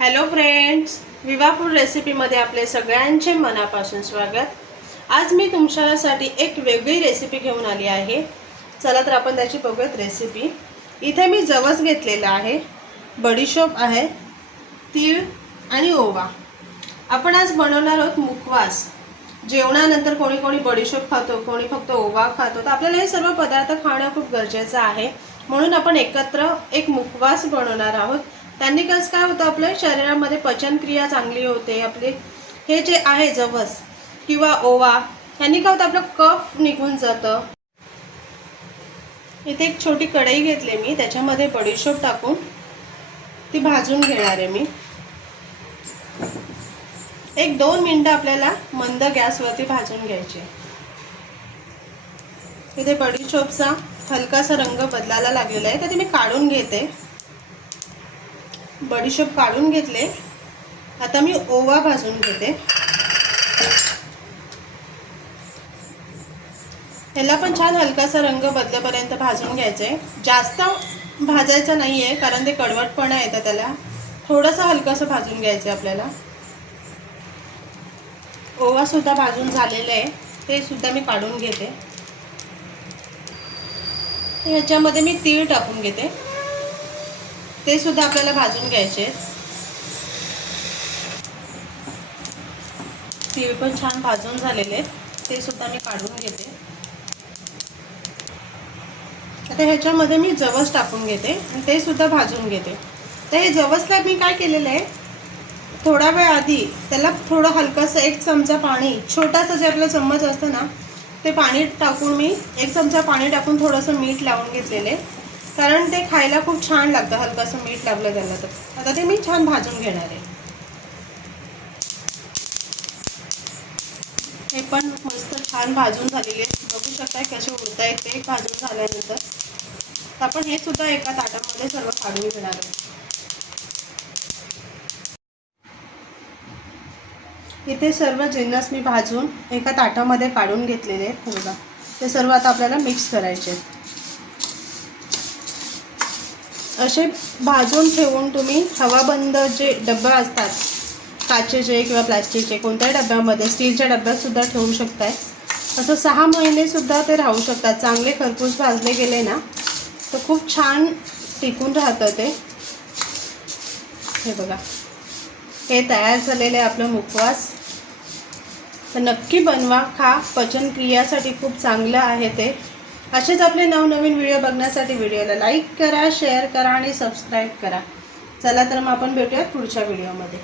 Hello friends Viva food रेसिपीमध्ये आपले सगळ्यांचे मनापासून स्वागत. आज मी तुमच्यासाठी एक वेगळी रेसिपी घेऊन आली आहे. चला तर आपण त्याची बघूयात रेसिपी इथे मी जवस घेतलेला आहे. बडीशोप आहे. तीळ आणि ओवा. आपण आज बनवणार आहोत मुखवास. जेवणानंतर कोणी कोणी बडीशोप खातो कोणी फक्त ओवा खातो. तर आपल्याला हे सर्व पदार्थ खाणं खूप गरजेचं आहे. म्हणून आपण एकत्र एक मुखवास बनवणार आहोत. त्यांनी कसं काय होतं आपल्या शरीरामध्ये पचनक्रिया चांगली होते आपले हे जे आहे जवस किंवा ओवा यांनी काय होतं आपलं कफ निघून जातं. इथे एक छोटी कढई घेतली मी त्याच्यामध्ये बडीशोप टाकून ती भाजून घेणार आहे मी. एक दोन मिनटं आपल्याला मंद गॅसवरती भाजून घ्यायचे. इथे बडीशोपचा हलकासा रंग बदलायला लागलेला आहे तर ते मी काढून घेते. बडीशोप काढून घेतले. आता मी ओवा भाजून घेते. ह्याला पण छान हलकासा रंग बदलेपर्यंत भाजून घ्यायचं. आहे जास्त भाजायचं नाही आहे कारण ते कडवटपणा येतं त्याला. थोडंसं हलकंसं भाजून घ्यायचं आहे आपल्याला ओवासुद्धा भाजून झालेलं आहे. ते सुद्धा मी काढून घेते. ह्याच्यामध्ये मी तीळ टाकून घेते. ते सुद्धा आपल्याला भाजून घ्यायचे. तीळ पण छान भाजून झालेले आहेत. ते सुद्धा मी काढून घेते. आता ह्याच्यामध्ये मी जवस टाकून घेते आणि ते सुद्धा भाजून घेते. तर हे जवसला मी काय केलेलं आहे? थोडा वेळ आधी त्याला थोडं हलकंसं एक चमचा पाणी छोटासा जे आपला चम्मच असतं ना ते पाणी टाकून मी एक चमचा पाणी टाकून थोडंसं मीठ लावून घेतलेले कारण ते खायला खूप छान लागतं हलकंसं मीठ लागलं त्याला तर. आता ते मी छान भाजून घेणार आहे. हे पण मस्त छान भाजून झालेले आहेत. बघू शकताय कसे उडत आहेत ते भाजून झाल्यानंतर. आपण हे सुद्धा एका ताटामध्ये सर्व काढून घेणार आहोत. इथे सर्व जिन्नस मी भाजून एका ताटामध्ये काढून घेतलेले आहेत. पूर्ण ते सर्व आता आपल्याला मिक्स करायचे आहेत. असे भाजून ठेवून तुम्ही हवाबंद जे डब्बे असतात काचेचे किंवा प्लॅस्टिकचे कोणत्याही डब्यामध्ये स्टीलच्या डब्यात सुद्धा ठेवू शकताय. असं सहा महिनेसुद्धा ते राहू शकतात. चांगले खरपूस भाजले गेले ना तर खूप छान टिकून राहतं ते. हे बघा. हे तयार झालेलं आहे आपलं मुखवास. तर नक्की बनवा खा. पचनक्रियासाठी खूप चांगलं आहे ते. असेच आपले नवनवीन व्हिडिओ बघण्यासाठी व्हिडिओला लाईक करा शेअर करा आणि सबस्क्राईब करा. चला तर मग आपण भेटूयात पुढच्या व्हिडिओमध्ये.